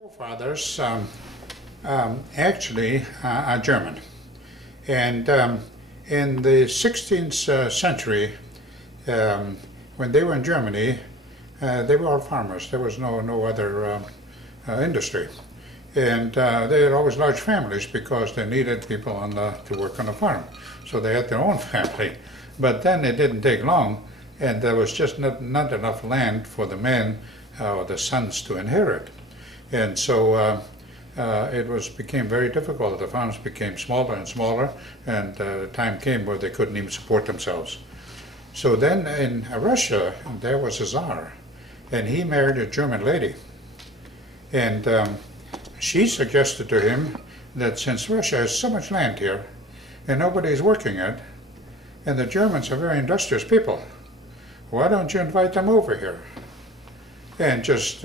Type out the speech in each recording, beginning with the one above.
Forefathers actually are German, and in the 16th century, when they were in Germany, they were all farmers. There was no other industry, and they had always large families because they needed people to work on the farm, so they had their own family. But then it didn't take long, and there was just not enough land for the men or the sons to inherit. And so it became very difficult. The farms became smaller and smaller, and the time came where they couldn't even support themselves. So then in Russia, there was a Czar, and he married a German lady. And she suggested to him that since Russia has so much land here, and nobody's working it, and the Germans are very industrious people, why don't you invite them over here? And just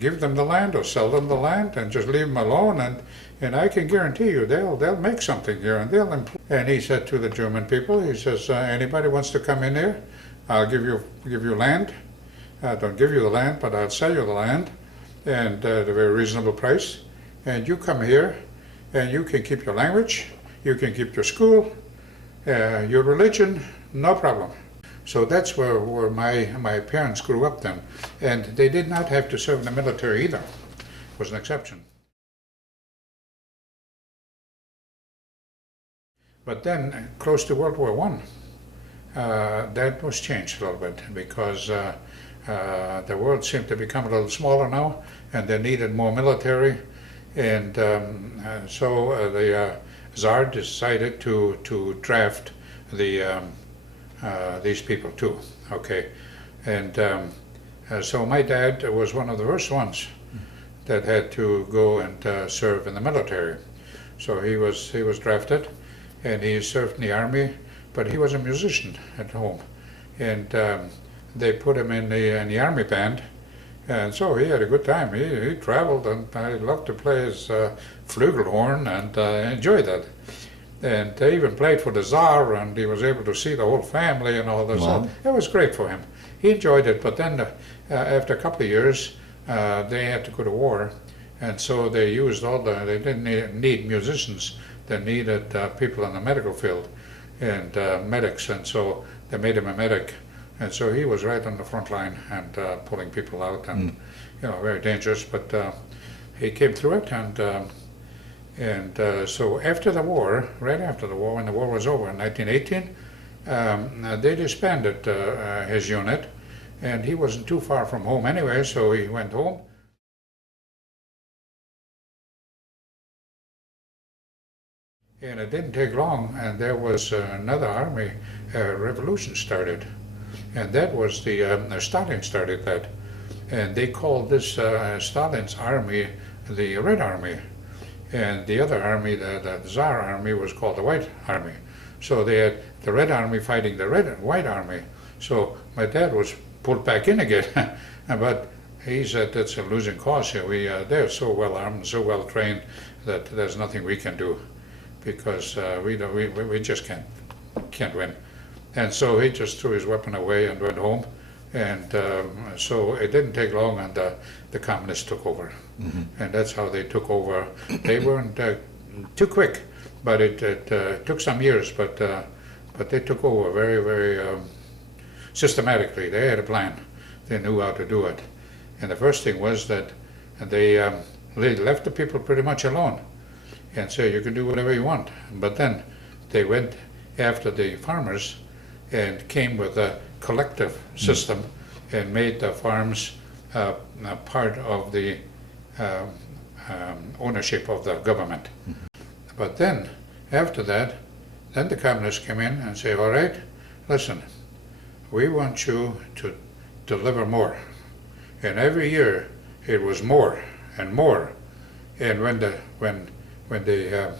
give them the land or sell them the land and just leave them alone, and I can guarantee you they'll make something here and they'll employ. And he said to the German people, he says, anybody wants to come in here, I'll give you land. I don't give you the land, but I'll sell you the land, and at a very reasonable price. And you come here, and you can keep your language, you can keep your school, your religion, no problem. So that's where my parents grew up then. And they did not have to serve in the military either. It was an exception. But then, close to World War I, that was changed a little bit because the world seemed to become a little smaller now, and they needed more military. And so the Czar decided to draft these people too, okay? And so my dad was one of the first ones that had to go and serve in the military. So he was drafted, and he served in the army, but he was a musician at home. And they put him in the army band, and so he had a good time. He traveled, and I loved to play his flugelhorn and enjoy that. And they even played for the Czar, and he was able to see the whole family and all this. Wow. So it was great for him. He enjoyed it, but then after a couple of years, they had to go to war, and so they used they didn't need musicians, they needed people in the medical field, and medics, and so they made him a medic. And so he was right on the front line and pulling people out, and very dangerous, but he came through it, and so after the war, right after the war, when the war was over in 1918, they disbanded his unit, and he wasn't too far from home anyway, so he went home. And it didn't take long, and there was another army revolution started, and that was Stalin started that, and they called this Stalin's army the Red Army. And the other army, the Czar army, was called the White Army. So they had the Red Army fighting the White Army. So my dad was pulled back in again, but he said that's a losing cause here. They're so well armed, so well trained that there's nothing we can do because we just can't win. And so he just threw his weapon away and went home. And so it didn't take long, and the communists took over. Mm-hmm. And that's how they took over. They weren't too quick, but it took some years, but they took over very, very systematically. They had a plan. They knew how to do it. And the first thing was that they left the people pretty much alone and said, you can do whatever you want. But then they went after the farmers and came with a collective system and made the farms part of the ownership of the government. But then, after that, then the communists came in and say, all right, listen, we want you to deliver more. And every year it was more and more. And when they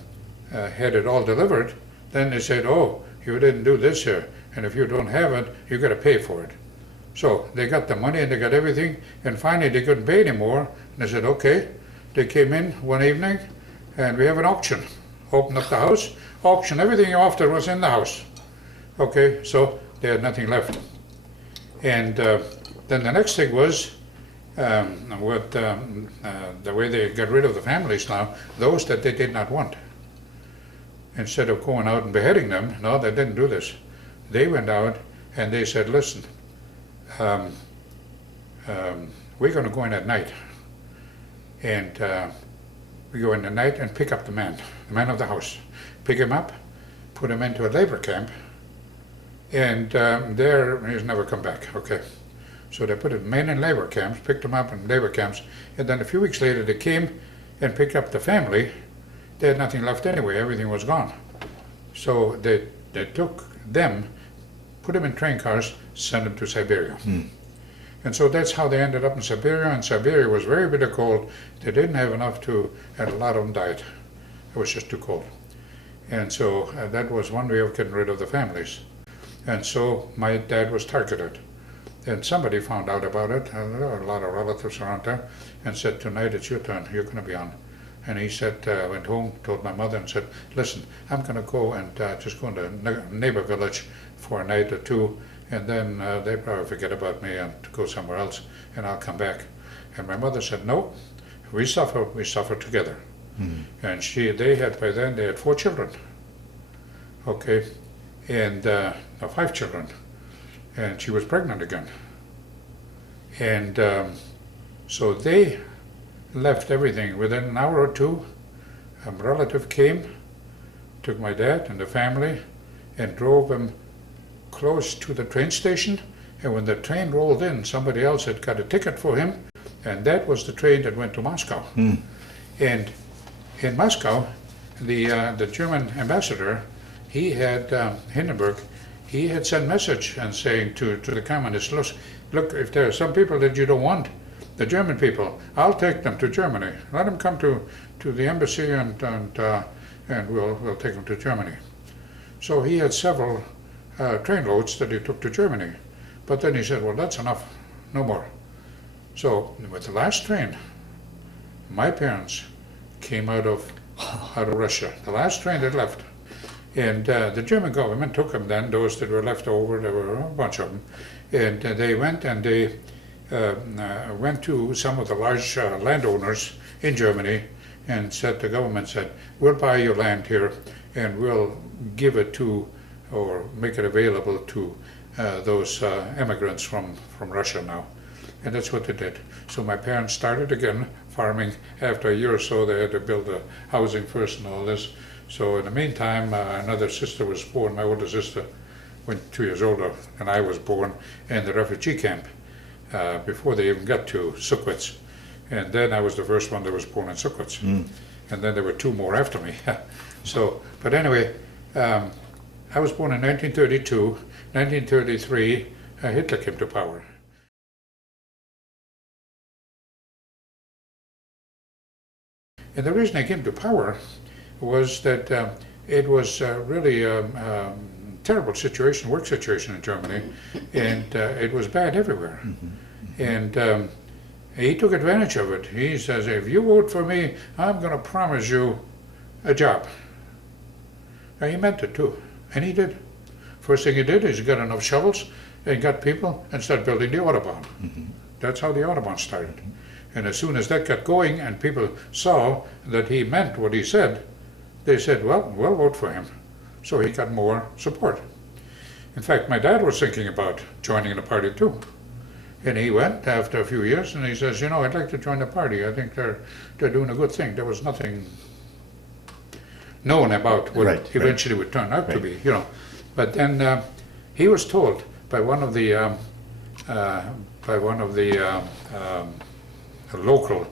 had it all delivered, then they said, oh, you didn't do this here, and if you don't have it, you got to pay for it. So they got the money and they got everything, and finally they couldn't pay anymore, and they said, okay. They came in one evening, and we have an auction. Opened up the house, auction, everything after was in the house. Okay, so they had nothing left. And then the next thing was, the way they got rid of the families now, those that they did not want. Instead of going out and beheading them, no, they didn't do this. They went out and they said, listen, we're going to go in at night. And we go in at night and pick up the man of the house. Pick him up, put him into a labor camp, and there he's never come back. Okay. So they put men in labor camps, picked them up in labor camps, and then a few weeks later they came and picked up the family. They had nothing left anyway, everything was gone. So they took them, put them in train cars, sent them to Siberia. And so that's how they ended up in Siberia, and Siberia was very bitter cold. They didn't have enough and a lot of them died. It was just too cold. And so that was one way of getting rid of the families. And so my dad was targeted. And somebody found out about it, and there were a lot of relatives around there, and said, tonight it's your turn, you're going to be on. And he said, went home, told my mother, and said, listen, I'm going to go and just go into a neighbor village for a night or two, and then they probably forget about me and go somewhere else, and I'll come back. And my mother said, no, we suffer together. And by then they had 4 children, okay, and 5 children. And she was pregnant again. And so they left everything. Within an hour or two, a relative came, took my dad and the family, and drove him close to the train station. And when the train rolled in, somebody else had got a ticket for him, and that was the train that went to Moscow. And in Moscow, the German ambassador, he had Hindenburg, he had sent message and saying to the communists, look, if there are some people that you don't want, the German people, I'll take them to Germany. Let them come to the embassy and we'll take them to Germany. So he had several train loads that he took to Germany. But then he said, well, that's enough, no more. So with the last train, my parents came out of Russia, the last train that left. And the German government took them then, those that were left over, there were a bunch of them, and they went and they went to some of the large landowners in Germany and the government said, we'll buy your land here and we'll give it to, or make it available to those immigrants from Russia now. And that's what they did. So my parents started again farming. After a year or so, they had to build the housing first and all this. So in the meantime, another sister was born. My older sister, went 2 years older than I was born, in the refugee camp before they even got to Sukwitz. And then I was the first one that was born in Sukwitz. And then there were 2 more after me. So, but anyway, I was born in 1932. 1933, Hitler came to power. And the reason he came to power was that it was really a terrible situation, work situation in Germany, and it was bad everywhere. And he took advantage of it. He says, if you vote for me, I'm going to promise you a job. And he meant it too, and he did. First thing he did is he got enough shovels and got people and started building the Autobahn. That's how the Autobahn started. And as soon as that got going and people saw that he meant what he said, they said, well, we'll vote for him. So he got more support. In fact, my dad was thinking about joining the party too. And he went after a few years and he says, you know, I'd like to join the party. I think they're doing a good thing. There was nothing known about what eventually would turn out to be, you know. But then he was told by one of the local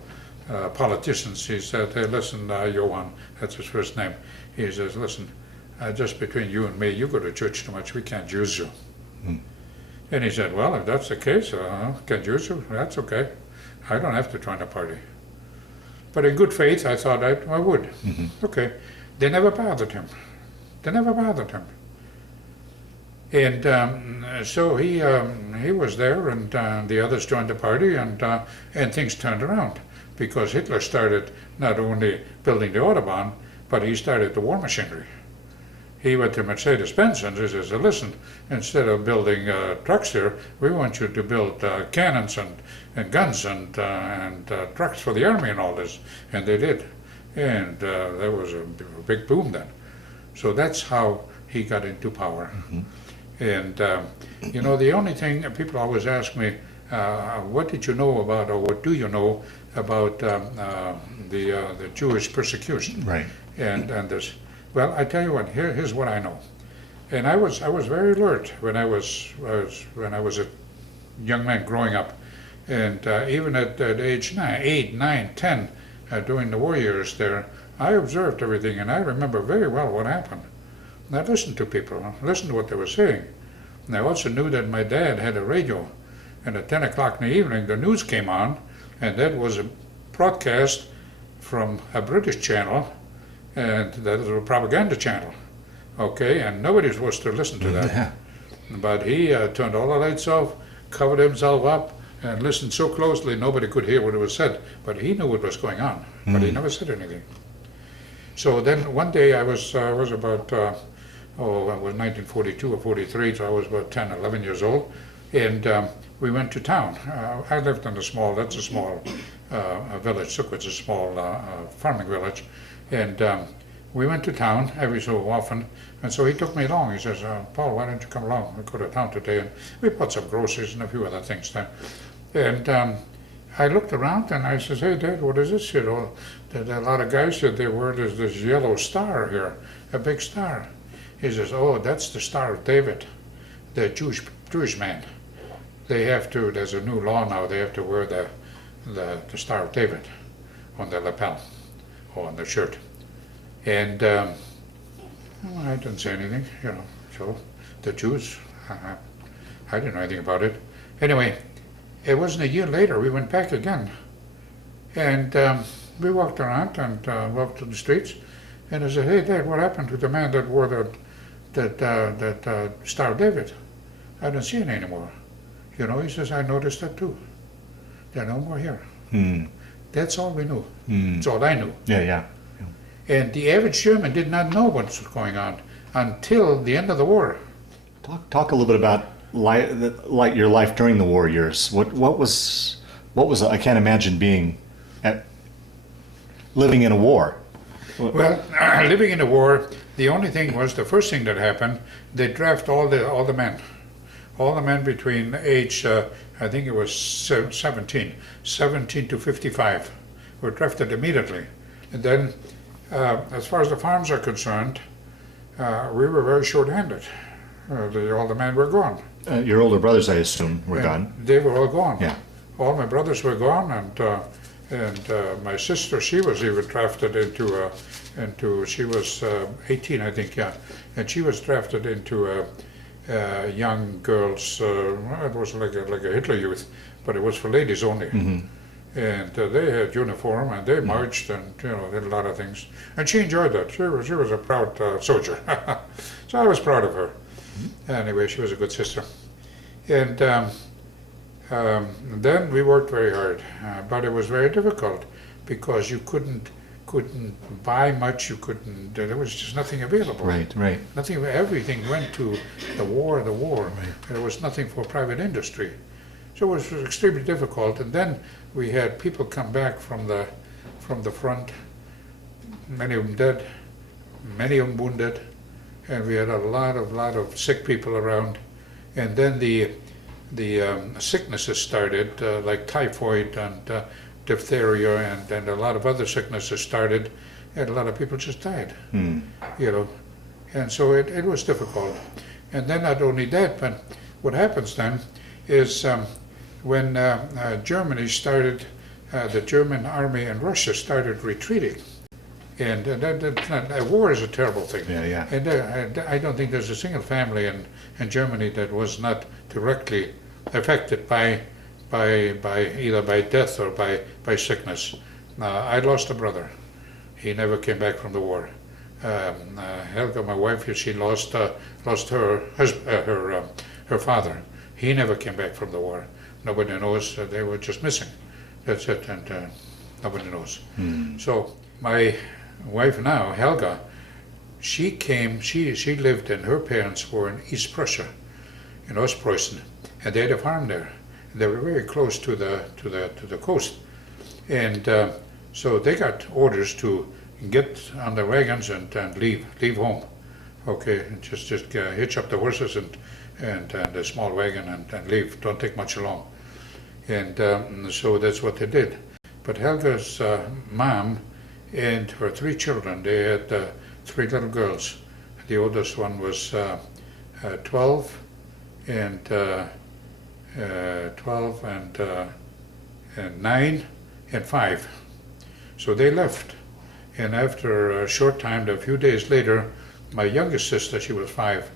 politicians. He said, hey, listen, Johan, that's his first name. He says, listen, just between you and me, you go to church too much, we can't use you. And he said, well, if that's the case, can't use you, that's okay. I don't have to join the party. But in good faith, I thought I would. Okay. They never bothered him. They never bothered him. And so he was there, and the others joined the party, and things turned around because Hitler started not only building the Autobahn, but he started the war machinery. he went to Mercedes-Benz and he says, listen, instead of building trucks here, we want you to build cannons and guns and trucks for the army and all this. And they did. And there was a big boom then. So that's how he got into power. And, you know, the only thing, people always ask me, what did you know about, or what do you know about the Jewish persecution? Right. And this. Well, I tell you what. Here's what I know. And I was very alert when I was a young man growing up, and even at age 8, 9, 10, during the war years there, I observed everything, and I remember very well what happened. And I listened to people, listened to what they were saying. And I also knew that my dad had a radio, and at 10 o'clock in the evening, the news came on, and that was a broadcast from a British channel, and that was a propaganda channel, okay? And nobody was supposed to listen to that. Yeah. But he turned all the lights off, covered himself up, and listened so closely nobody could hear what was said. But he knew what was going on, but he never said anything. So then one day I was about, it was 1942 or 43, so I was about 10, 11 years old, and we went to town. I lived in that's a small village, Sukkot's a small farming village, and we went to town every so often, and so he took me along. He says, Paul, why don't you come along? We go to town today, and we bought some groceries and a few other things there. And I looked around and I says, hey, Dad, what is this? You know, a lot of guys said they were this yellow star here, a big star. He says, oh, that's the Star of David, the Jewish man. They have to, there's a new law now, they have to wear the Star of David on their lapel or on their shirt. And I didn't say anything, you know, so the Jews, I didn't know anything about it. Anyway, it wasn't a year later, we went back again. And we walked around and walked to the streets, and I said, hey, Dad, what happened to the man that wore that Star of David? I don't see it anymore. You know, he says, I noticed that too. They're no more here. That's all we knew. That's all I knew. Yeah. And the average German did not know what was going on until the end of the war. Talk a little bit about your life during the war years. What was I can't imagine living in a war. Well, living in a war, the only thing was, the first thing that happened, they draft all the men between age, I think it was 17 to 55, were drafted immediately. And then, as far as the farms are concerned, we were very short-handed. All the men were gone. Your older brothers, I assume, were gone. They were all gone. Yeah. All my brothers were gone, and my sister, she was even drafted into she was 18, I think, yeah, and she was drafted into young girls. It was like a Hitler Youth, but it was for ladies only. And they had uniform, and they marched, and did a lot of things. And she enjoyed that. She was a proud soldier. So I was proud of her. Anyway, she was a good sister. And then we worked very hard, but it was very difficult because you couldn't buy much. You couldn't. There was just nothing available. Right. Nothing. Everything went to the war. Right. There was nothing for private industry, so it was extremely difficult. And then we had people come back from the front. Many of them dead, many of them wounded, and we had a lot of sick people around. And then the sicknesses started, like typhoid and diphtheria, and a lot of other sicknesses started, and a lot of people just died. And so it was difficult. And then not only that, but what happens then is when Germany started, the German army in Russia started retreating. And a war is a terrible thing. Yeah. And I don't think there's a single family in Germany that was not directly affected by either by death or by sickness. I lost a brother. He never came back from the war. Helga, my wife, she lost her father. He never came back from the war. Nobody knows. They were just missing. That's it, and nobody knows. So my wife now, Helga, she came. She lived, and her parents were in East Prussia, in Ostpreußen, and they had a farm there. They were very close to the coast, and so they got orders to get on the wagons and leave home. Okay, and just hitch up the horses and a small wagon and leave. Don't take much along. And so that's what they did. But Helga's mom and her 3 children, they had 3 little girls. The oldest one was 12 and 9 and 5. So they left. And after a short time, a few days later, my youngest sister, she was 5,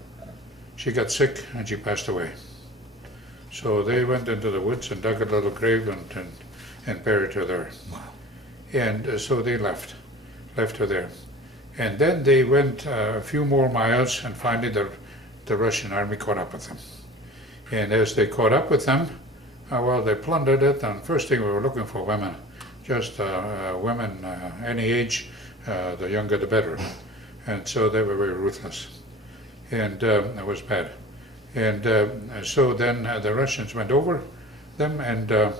she got sick and she passed away. So they went into the woods and dug a little grave and buried her there. Wow. And so they left her there. And then they went a few more miles, and finally the Russian army caught up with them. And as they caught up with them, well, they plundered it, and first thing we were looking for women, just women any age, the younger the better. And so they were very ruthless, and it was bad. And so then the Russians went over them, and they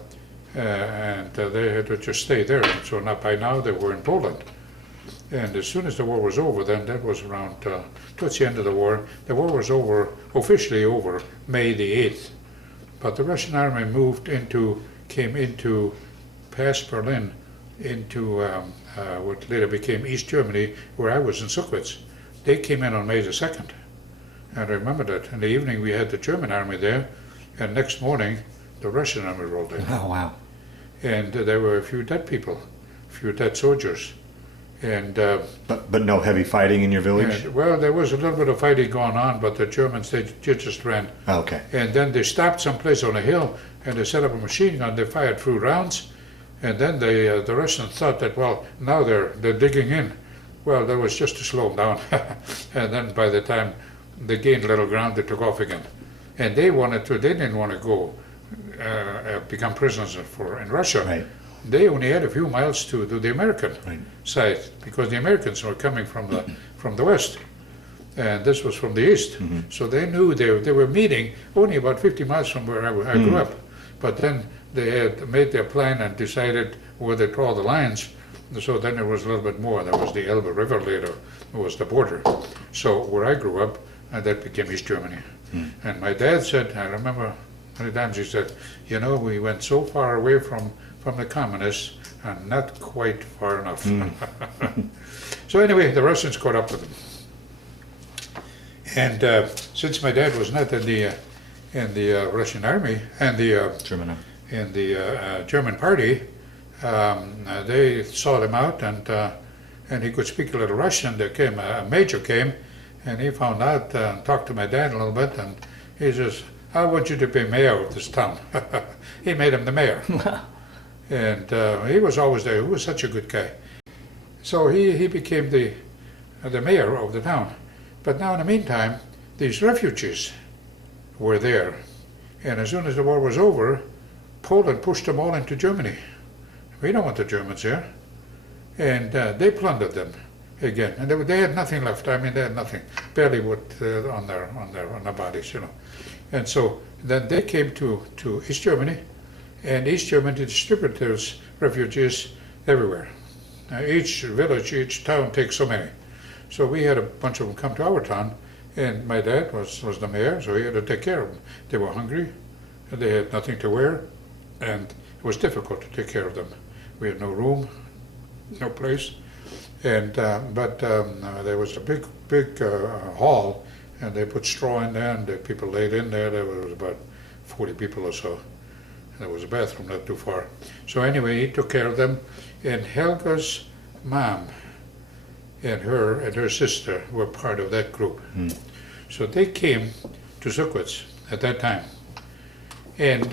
had to just stay there. And so by now they were in Poland. And as soon as the war was over, then that was around towards the end of the war. The war was officially over, May the 8th. But the Russian army came into past Berlin, into what later became East Germany, where I was in Suckwitz. They came in on May the 2nd. And I remember that. In the evening we had the German army there, and next morning the Russian army rolled in. Oh, wow. And there were a few dead people, a few dead soldiers. And but no heavy fighting in your village? Well, there was a little bit of fighting going on, but the Germans, they just ran. Oh, okay. And then they stopped someplace on a hill, and they set up a machine gun. They fired through rounds, and then the Russians thought that, well, now they're digging in. Well, that was just to slow them down. And then by the time they gained a little ground, they took off again. And they didn't want to go become prisoners in Russia. Right. They only had a few miles to the American side, because the Americans were coming from the west, and this was from the east. Mm-hmm. So they knew they were meeting only about 50 miles from where I grew up. But then they had made their plan and decided where they draw the lines. So then there was a little bit more. There was the Elbe River later. It was the border. So where I grew up, that became East Germany. Mm. And my dad said, I remember many times he said, you know, we went so far away from the communists and not quite far enough. Mm. So anyway, the Russians caught up with them. And since my dad was not in the Russian army and the German party, they sought him out, and he could speak a little Russian. There came a major came, and he found out and talked to my dad a little bit, and he says, I want you to be mayor of this town. He made him the mayor. And he was always there. He was such a good guy. So he became the mayor of the town. But now in the meantime, these refugees were there. And as soon as the war was over, Poland pushed them all into Germany. We don't want the Germans here. And they plundered them again. And they had nothing left. I mean, they had nothing. Barely wood on their bodies, you know. And so then they came to East Germany, and East Germany distributed those refugees everywhere. Now each village, each town takes so many. So we had a bunch of them come to our town, and my dad was the mayor, so he had to take care of them. They were hungry, and they had nothing to wear, and it was difficult to take care of them. We had no room, no place, and but there was a big hall, and they put straw in there, and the people laid in there. There was about 40 people or so. And there was a bathroom not too far. So anyway, he took care of them, and Helga's mom and her sister were part of that group. Mm. So they came to Suckwitz at that time, and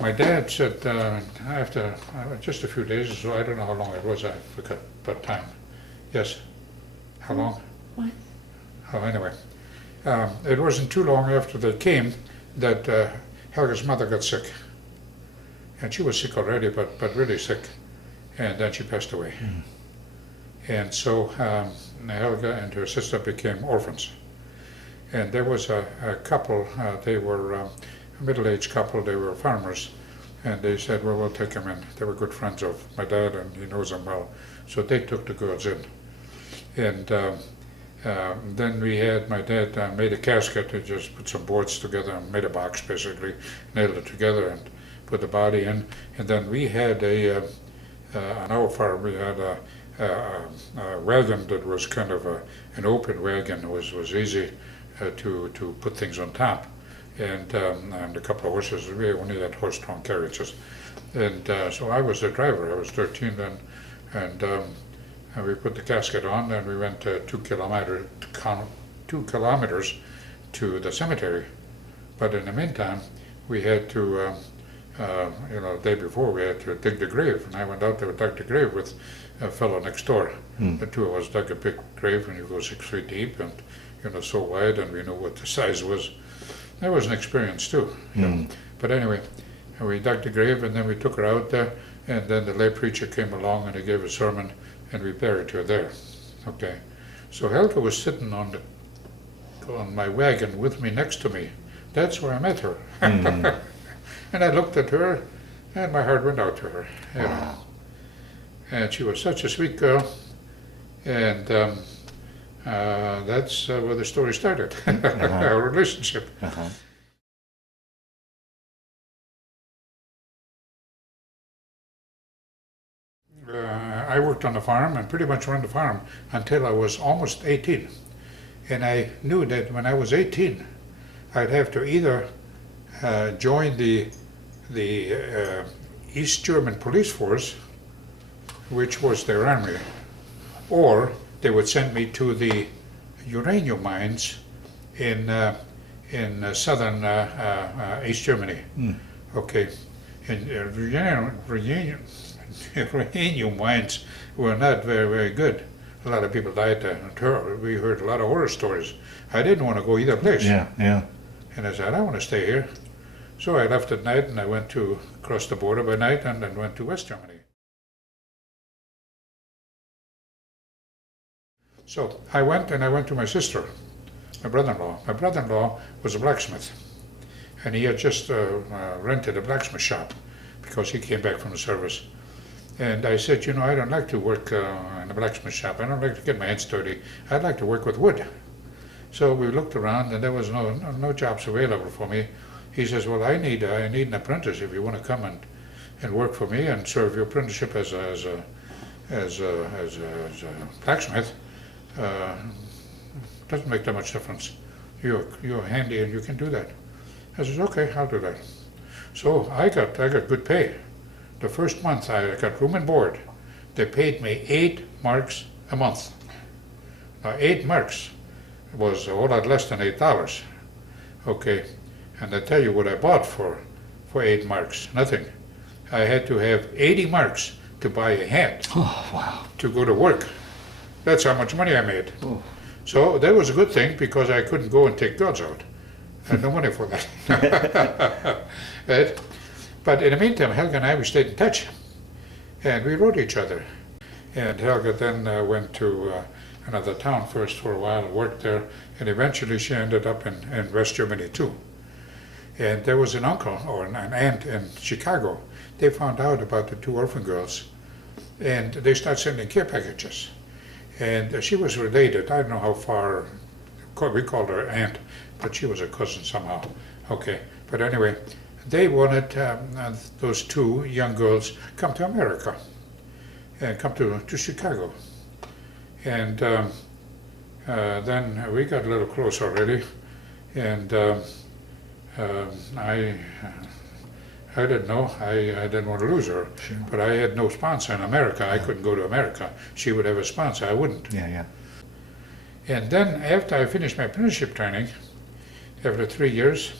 my dad said after just a few days or so, I don't know how long it was, I forgot what time. Yes, how long? What? Oh, anyway, it wasn't too long after they came that Helga's mother got sick. And she was sick already, but really sick. and then she passed away. And so Helga and her sister became orphans. And there was a couple, they were a middle-aged couple, they were farmers, and they said, well, we'll take them in. They were good friends of my dad, and he knows them well. So they took the girls in. And then we had, my dad made a casket, he just put some boards together and made a box basically, nailed it together and put the body in. And then we had on our farm, we had a wagon that was kind of an open wagon. It was easy to put things on top. And a couple of horses, we only had horse-drawn carriages. And so I was the driver, I was 13 then. And we put the casket on, and we went 2 kilometers to the cemetery. But in the meantime, we had to, the day before, we had to dig the grave. And I went out there and dug the grave with a fellow next door. The two of us dug a big grave, and you go 6 feet deep, and so wide, and we knew what the size was. That was an experience too. But anyway, we dug the grave, and then we took her out there, and then the lay preacher came along and he gave a sermon, and we buried her there. Okay, so Helga was sitting on my wagon with me, next to me. That's where I met her. And I looked at her, and my heart went out to her. Wow. And she was such a sweet girl, and that's where the story started, our relationship. I worked on the farm and pretty much ran the farm until I was almost 18. And I knew that when I was 18, I'd have to either join the East German police force, which was their army, or they would send me to the uranium mines in southern East Germany. Okay, and uranium mines were not very, very good. A lot of people died there. We heard a lot of horror stories. I didn't want to go either place. And I said, I want to stay here. So I left at night, and I went to cross the border by night, and then went to West Germany. So I went to my sister, my brother-in-law. My brother-in-law was a blacksmith, and he had just rented a blacksmith shop because he came back from the service. And I said, I don't like to work in a blacksmith shop. I don't like to get my hands dirty. I'd like to work with wood. So we looked around, and there was no jobs available for me. He says, well, I need an apprentice if you want to come and work for me and serve your apprenticeship as a blacksmith. Doesn't make that much difference. You're handy and you can do that. I says, okay, I'll do that. So I got good pay. The first month I got room and board. They paid me 8 marks a month. Now 8 marks was a whole lot less than $8. Okay, and I tell you what I bought for 8 marks, nothing. I had to have 80 marks to buy a hat. Oh, wow. To go to work. That's how much money I made. Oh. So that was a good thing because I couldn't go and take girls out. I had no money for that. Right? But in the meantime, Helga and I, we stayed in touch. And we wrote each other. And Helga then went to another town first for a while and worked there. And eventually she ended up in West Germany too. And there was an uncle or an aunt in Chicago. They found out about the 2 orphan girls. And they started sending care packages. And she was related. I don't know how far. We called her aunt, but she was a cousin somehow. Okay, but anyway, they wanted those 2 young girls come to America and come to Chicago. And then we got a little close already, and I didn't know. I didn't want to lose her, sure. But I had no sponsor in America. I couldn't go to America. She would have a sponsor. I wouldn't. Yeah. And then after I finished my apprenticeship training, after 3 years,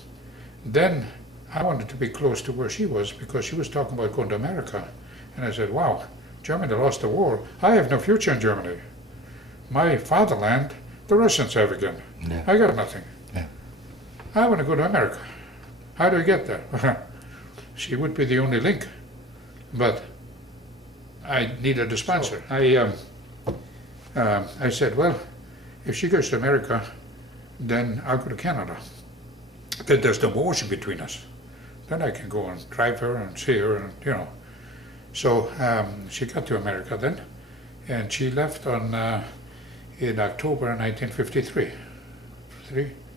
then I wanted to be close to where she was because she was talking about going to America. And I said, wow, Germany lost the war. I have no future in Germany. My fatherland, the Russians have again. Yeah. I got nothing. Yeah. I want to go to America. How do I get there? She would be the only link. But I needed a sponsor. I said, well, if she goes to America, then I'll go to Canada. Then there's no ocean between us. Then I can go and drive her and see her, and you know. So she got to America then, and she left on in October 1953.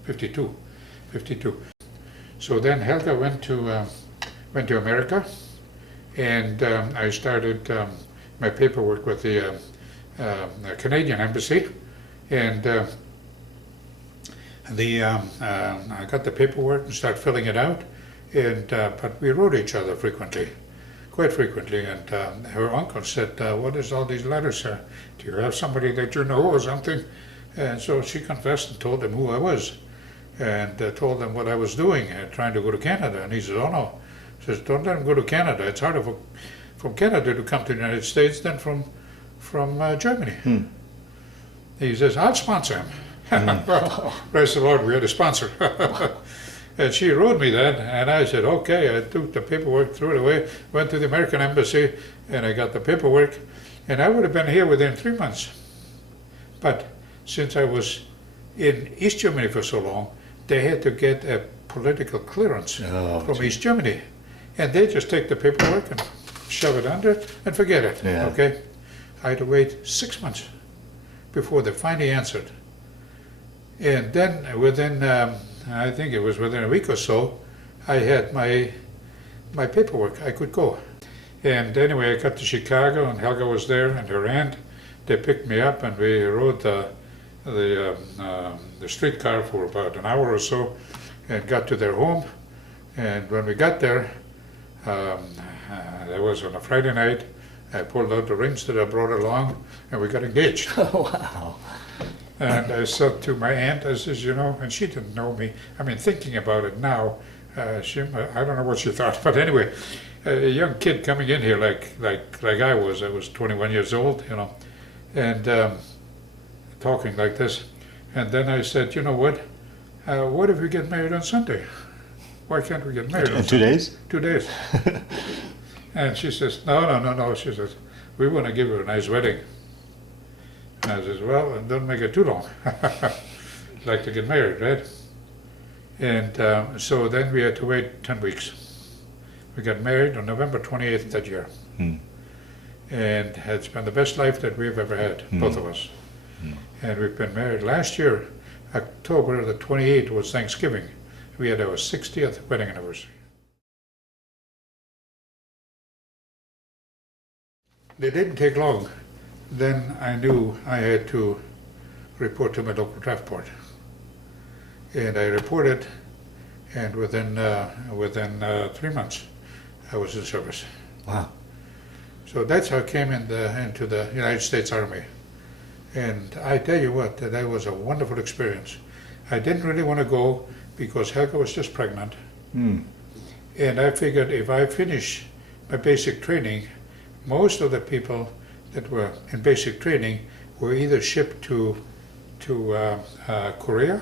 52. So then Helga went to America, and I started my paperwork with the Canadian embassy, and I got the paperwork and started filling it out, and but we wrote each other frequently, quite frequently, and her uncle said, what is all these letters? Do you have somebody that you know or something? And so she confessed and told him who I was, and told them what I was doing, trying to go to Canada. And he says, oh no, he says, don't let him go to Canada. It's harder from Canada to come to the United States than from Germany. He says, I'll sponsor him. Well, praise the Lord, we had a sponsor. And she wrote me that, and I said, okay. I took the paperwork, threw it away, went to the American embassy, and I got the paperwork, and I would have been here within 3 months. But since I was in East Germany for so long, they had to get a political clearance from East Germany. And they just take the paperwork and shove it under and forget it, okay? I had to wait 6 months before they finally answered. And then within, I think it was within a week or so, I had my paperwork. I could go. And anyway, I got to Chicago, and Helga was there, and her aunt. They picked me up, and we rode the streetcar for about an hour or so, and got to their home. And when we got there, that was on a Friday night. I pulled out the rings that I brought along, and we got engaged. Oh, wow. And I said to my aunt, I says, you know, and she didn't know me. I mean, thinking about it now, I don't know what she thought, but anyway, a young kid coming in here like I was 21 years old, you know, and talking like this. And then I said, you know what if we get married on Sunday? Why can't we get married on Sunday? 2 days? 2 days. And she says, no, she says, we want to give her a nice wedding. And I says, well, don't make it too long. Like to get married, right? And so then we had to wait 10 weeks. We got married on November 28th that year. And it's been the best life that we've ever had, both of us. And we've been married last year, October the 28th was Thanksgiving. We had our 60th wedding anniversary. It didn't take long. Then I knew I had to report to my local draft board. And I reported, and within 3 months, I was in service. Wow. So that's how I came into the United States Army. And I tell you what, that was a wonderful experience. I didn't really want to go because Helga was just pregnant. And I figured if I finish my basic training, most of the people that were in basic training were either shipped to Korea,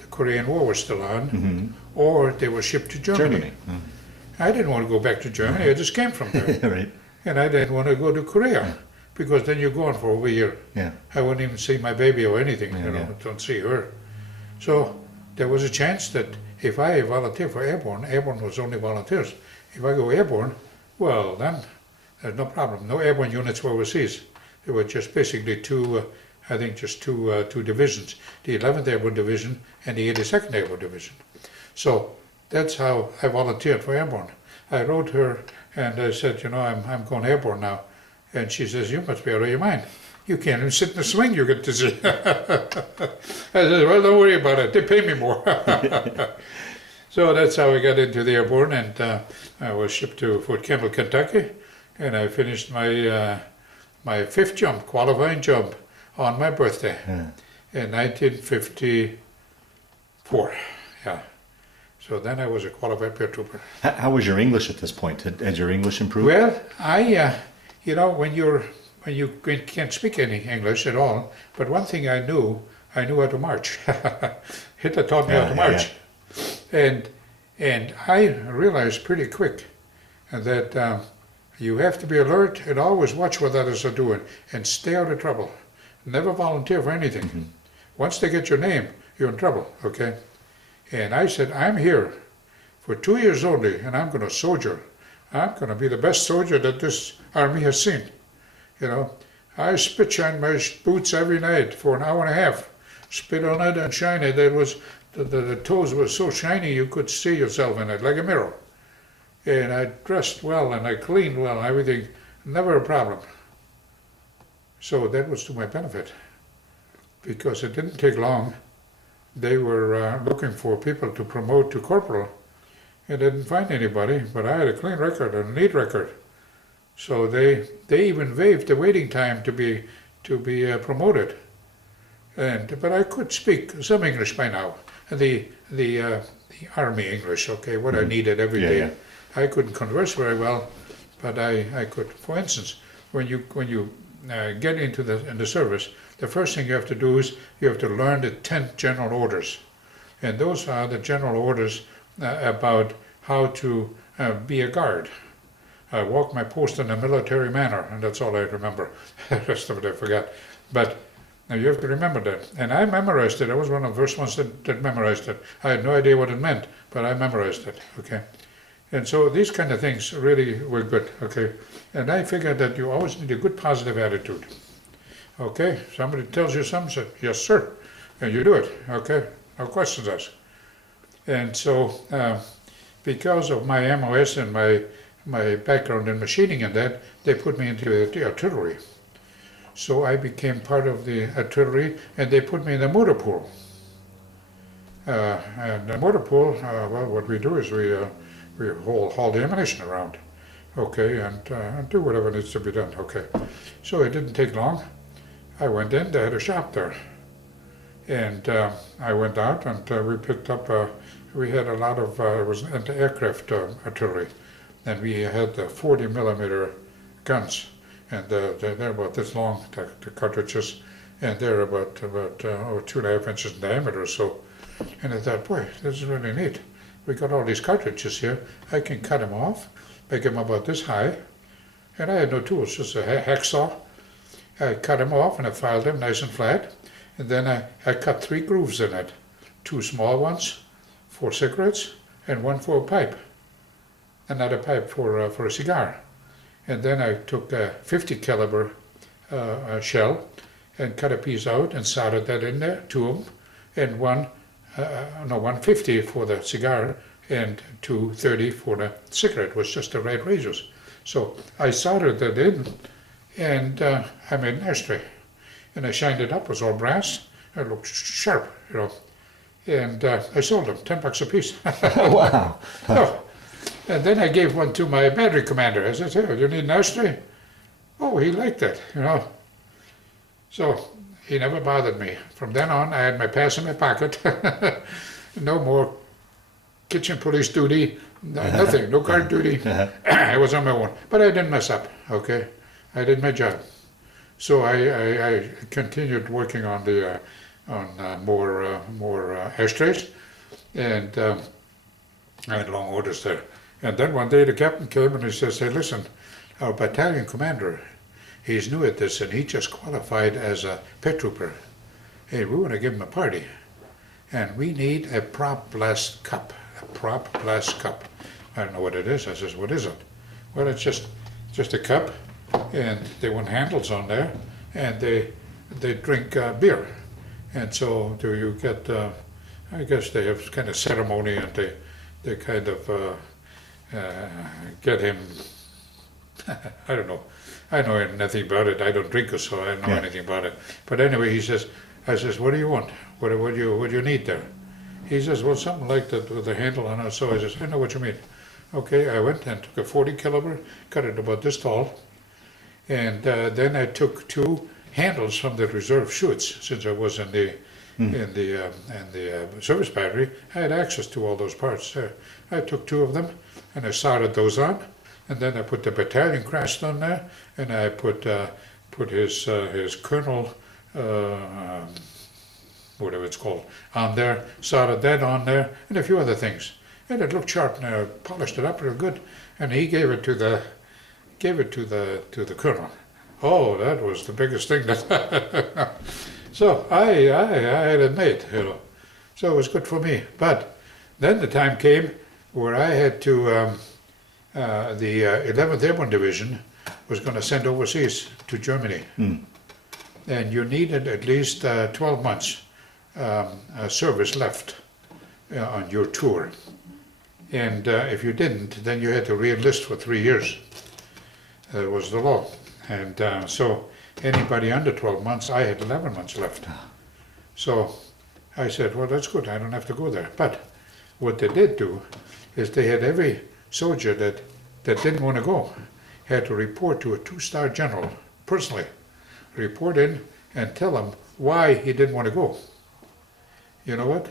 the Korean War was still on, or they were shipped to Germany. I didn't want to go back to Germany, I just came from there. Right. And I didn't want to go to Korea, because then you're gone for over a year. I wouldn't even see my baby or anything, don't see her. So there was a chance that if I volunteer for Airborne, Airborne was only volunteers. If I go Airborne, well then, there's no problem. No airborne units were overseas. There were just basically two divisions, the 11th Airborne Division and the 82nd Airborne Division. So that's how I volunteered for Airborne. I wrote her and I said, you know, I'm going Airborne now. And she says, you must be out of your mind. You can't even sit in the swing you get to see. I said, well, don't worry about it. They pay me more. So that's how I got into the Airborne, and I was shipped to Fort Campbell, Kentucky. And I finished my my 5th jump, qualifying jump, on my birthday in 1954. So then I was a qualified paratrooper. How was your English at this point? Had your English improved? Well, you know, when you can't speak any English at all, but one thing I knew how to march. Hitler taught me how to march, and I realized pretty quick that You have to be alert and always watch what others are doing and stay out of trouble. Never volunteer for anything. Mm-hmm. Once they get your name, you're in trouble, okay? And I said, I'm here for 2 years only, and I'm going to soldier. I'm going to be the best soldier that this army has seen. You know, I spit shine my boots every night for an hour and a half. Spit on it and shine it. It was, the toes were so shiny you could see yourself in it like a mirror. And I dressed well and I cleaned well, everything, never a problem. So that was to my benefit, because it didn't take long. They were looking for people to promote to corporal, and didn't find anybody, but I had a clean record and a neat record. So they even waived the waiting time to be promoted. But I could speak some English by now, the Army English, okay, what I needed every day. Yeah. I couldn't converse very well, but I could. For instance, when you get into the service, the first thing you have to do is you have to learn the 10 general orders, and those are the general orders about how to be a guard. I walk my post in a military manner, and that's all I remember. The rest of it I forgot. But now you have to remember that. And I memorized it. I was one of the first ones that memorized it. I had no idea what it meant, but I memorized it, okay? And so these kind of things really were good, okay? And I figured that you always need a good positive attitude. Okay, somebody tells you something, say, yes, sir, and you do it, okay? No questions asked. And so because of my MOS and my background in machining and that, they put me into the artillery. So I became part of the artillery, and they put me in the motor pool. And the motor pool, well, what we do is we haul the ammunition around, okay, and do whatever needs to be done, okay. So it didn't take long. I went in, they had a shop there. And I went out and we picked up, we had a lot of, it was anti-aircraft artillery. And we had 40 millimeter guns. And they're about this long, the cartridges, and they're about 2.5 inches in diameter or so. And I thought, boy, this is really neat. We got all these cartridges here. I can cut them off, make them about this high. And I had no tools, just a hacksaw. I cut them off and I filed them nice and flat. And then I cut 3 grooves in it. 2 small ones for cigarettes and 1 for a pipe. Another pipe for a cigar. And then I took a 50 caliber shell and cut a piece out and soldered that in there, 2 of them, and 150 for the cigar and 230 for the cigarette, was just the right razors. So I soldered that in, and I made an ashtray. And I shined it up, it was all brass, it looked sharp, you know. And I sold them, $10 a piece. Wow. So, and then I gave one to my battery commander. I said, hey, you need an ashtray? Oh, he liked it, you know. So he never bothered me. From then on, I had my pass in my pocket. No more kitchen police duty, nothing, no guard duty. I was on my own. But I didn't mess up, okay? I did my job. So I continued working on the more ashtrays, and I had long orders there. And then one day the captain came and he says, hey, listen, our battalion commander, he's new at this and he just qualified as a pet trooper. Hey, we want to give him a party. And we need a prop blast cup, a prop blast cup. I don't know what it is. I says, what is it? Well, it's just a cup, and they want handles on there, and they drink beer. And so do you get, I guess they have kind of ceremony, and they kind of get him, I don't know. I know nothing about it. I don't drink it, so I don't know anything about it. But anyway, he says, I says, what do you want? What do you need there? He says, well, something like that with a handle on it. So I says, I know what you mean. Okay, I went and took a 40 caliber, cut it about this tall, and then I took 2 handles from the reserve chutes. Since I was in the service battery, I had access to all those parts. I took 2 of them and I soldered those on, and then I put the battalion crest on there, and I put his colonel, whatever it's called, on there, soldered that on there, and a few other things. And it looked sharp, and I polished it up real good. And he gave it to gave it to the colonel. Oh, that was the biggest thing that. So I had a mate, you know. So it was good for me. But then the time came where I had to. The 11th Airborne Division was going to send overseas to Germany, and you needed at least 12 months service left on your tour. And if you didn't, then you had to re-enlist for 3 years. That was the law. And so anybody under 12 months, I had 11 months left. So I said, well, that's good, I don't have to go there. But what they did do is they had every soldier that didn't want to go had to report to a 2-star general, personally. Report in and tell him why he didn't want to go. You know what?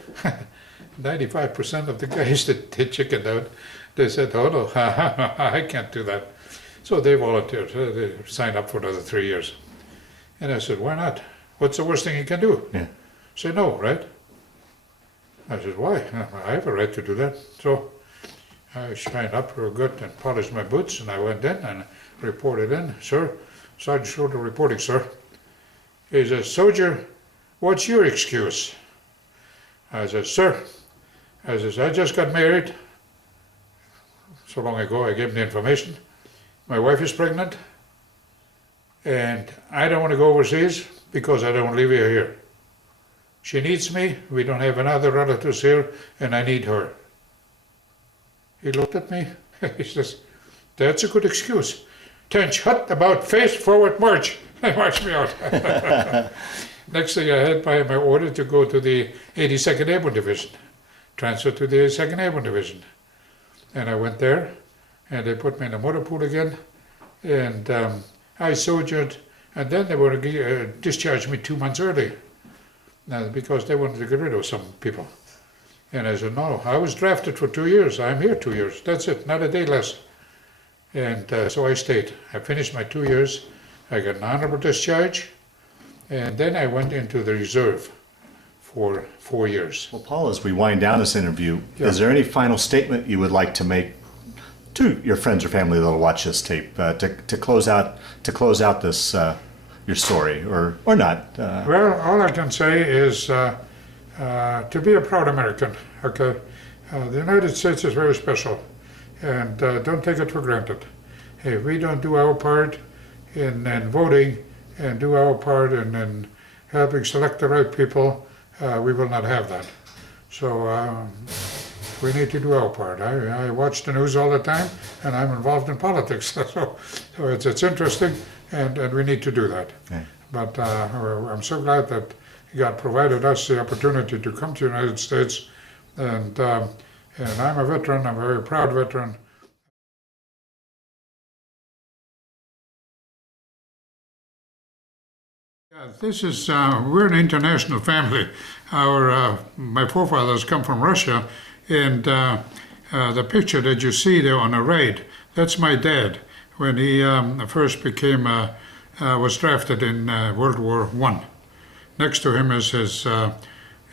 95% of the guys that chickened out, they said, oh no, I can't do that. So they volunteered, they signed up for another 3 years. And I said, why not? What's the worst thing you can do? Yeah. Say no, right? I said, why? I have a right to do that. So I shined up real good and polished my boots, and I went in and reported in. Sir, Sergeant Schroeder reporting, sir. He says, soldier, what's your excuse? I said, sir, I just got married so long ago. I gave him the information. My wife is pregnant, and I don't want to go overseas because I don't live here. She needs me, we don't have another relatives here, and I need her. He looked at me, he says, that's a good excuse. Tench, hut, about face, forward, march. They marched me out. Next thing I had my order to go to the 82nd Airborne Division, transfer to the 82nd Airborne Division. And I went there, and they put me in the motor pool again, and I soldiered, and then they were going to discharge me 2 months early, because they wanted to get rid of some people. And I said, no, I was drafted for 2 years. I'm here 2 years. That's it, not a day less. And so I stayed. I finished my 2 years. I got an honorable discharge. And then I went into the reserve for 4 years. Well, Paul, as we wind down this interview, Yeah. is there any final statement you would like to make to your friends or family that'll watch this tape to close out this your story, or not? Well, all I can say is to be a proud American, okay? The United States is very special, and don't take it for granted. If we don't do our part in voting and do our part in helping select the right people, we will not have that. So we need to do our part. I watch the news all the time, and I'm involved in politics, so it's interesting, and we need to do that. Okay. But I'm so glad that God provided us the opportunity to come to the United States, and I'm a veteran. I'm a very proud veteran. Yeah, this is we're an international family. My forefathers come from Russia, and the picture that you see there on the right, that's my dad when he first was drafted in World War I. Next to him is his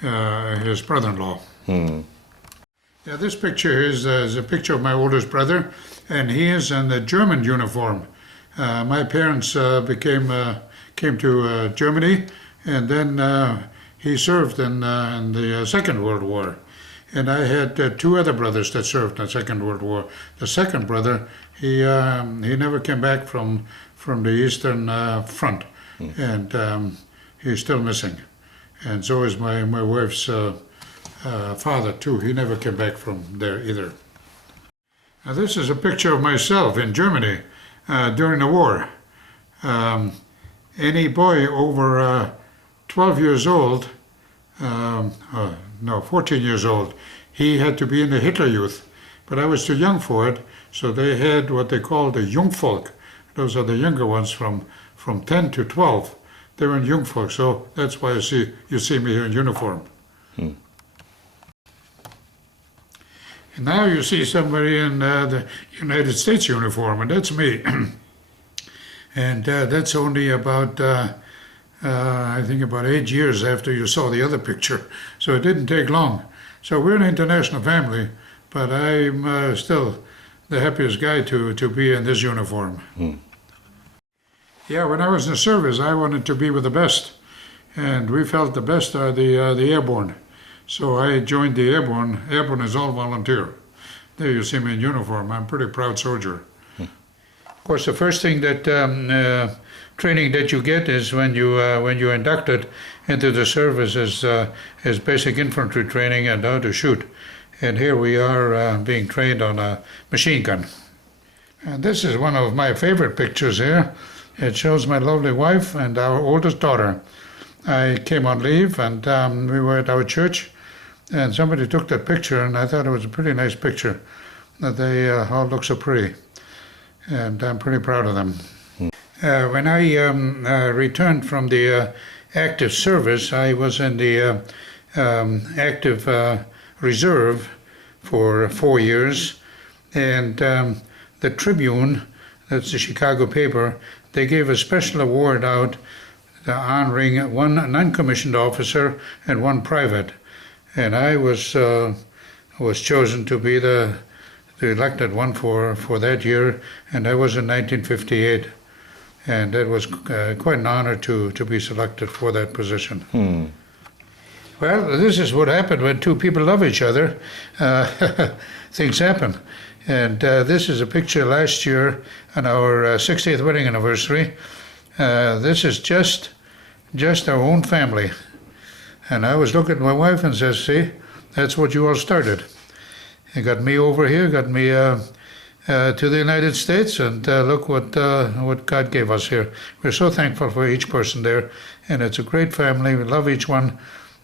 brother-in-law. Yeah, this picture is a picture of my oldest brother, and he is in the German uniform. My parents came to Germany, and then he served in the Second World War. And I had 2 other brothers that served in the Second World War. The second brother, he never came back from the Eastern Front, and he's still missing. And so is my wife's father too. He never came back from there either. Now this is a picture of myself in Germany during the war. Any boy over 12 years old, 14 years old, he had to be in the Hitler Youth. But I was too young for it, so they had what they called the Jungvolk. Those are the younger ones from 10 to 12. They were in Jungvolk, so that's why you see me here in uniform. And now you see somebody in the United States uniform, and that's me. And that's only about, I think about 8 years after you saw the other picture. So it didn't take long. So we're an international family, but I'm still the happiest guy to be in this uniform. Yeah, when I was in the service, I wanted to be with the best, and we felt the best are the Airborne. So I joined the Airborne. Airborne is all volunteer. There you see me in uniform. I'm a pretty proud soldier. Of course, the first thing that training that you get is when you're inducted into the service is basic infantry training and how to shoot. And here we are being trained on a machine gun. And this is one of my favorite pictures here. It shows my lovely wife and our oldest daughter. I came on leave and we were at our church and somebody took that picture and I thought it was a pretty nice picture. That they all look so pretty. And I'm pretty proud of them. When I returned from the active service, I was in the active reserve for 4 years. And the Tribune, that's the Chicago paper, they gave a special award out honoring one non-commissioned officer and one private. And I was chosen to be the elected one for that year, and I was in 1958. And it was quite an honor to be selected for that position. Well, this is what happened when two people love each other. Things happen. And this is a picture last year on our 60th wedding anniversary. This is just our own family. And I was looking at my wife and says, see, that's what you all started. You got me over here, got me to the United States, and look what God gave us here. We're so thankful for each person there, and it's a great family. We love each one,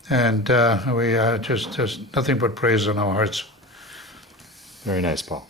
and we just nothing but praise in our hearts. Very nice, Paul.